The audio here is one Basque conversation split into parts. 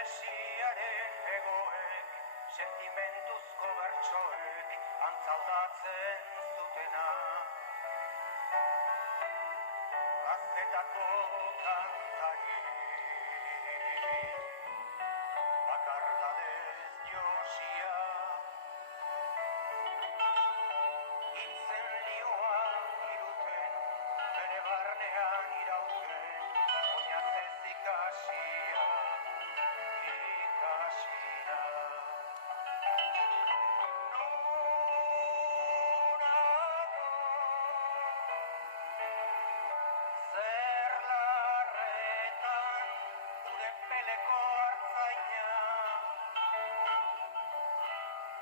poesiaren egoek, sentimentuzko bertsoek, antzaldatzen zutena. Gaztetako kantari, bakardadez josia, itzen lioa iruten, bere barnean irauten, oinazez ikasia, ikasia. Zer larretan gure peleko hartzaina,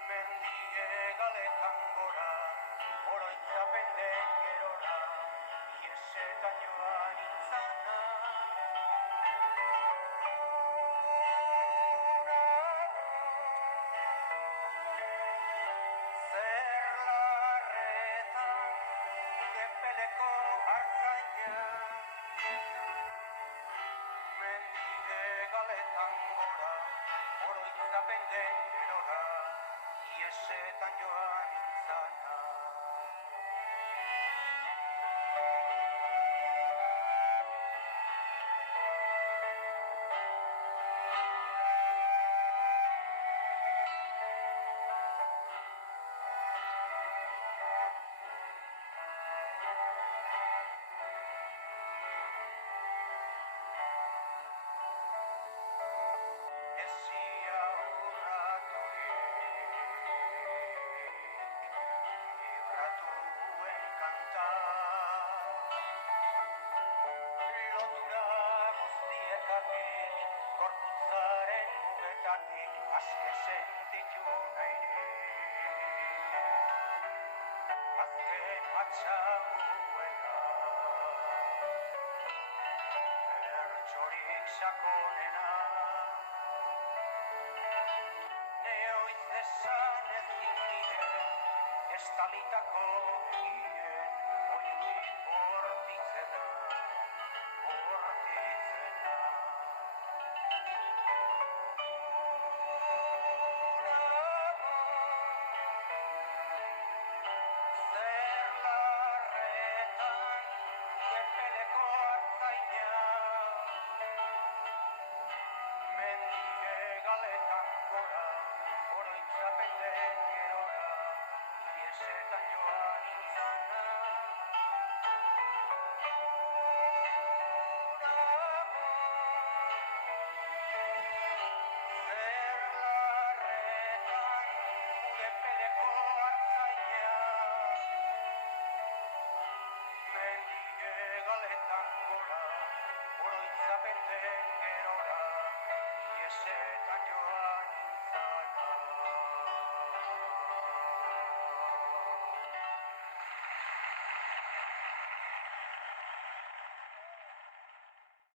mendie galetan gora, oroitzapen den gerora, iesetan joan itzana. Zer larretan gure peleko hartzaina, mendide galetan gora, oroitzapen den gerora, iesetan joan intzana. Esia urraturik, libratuen kanta, lotura guztietatik, gorputzaren mugetatik, aske sentitu nahirik. Azken matxaguela, bertsorik sakonena, neoiz esan ezin diren, estalitako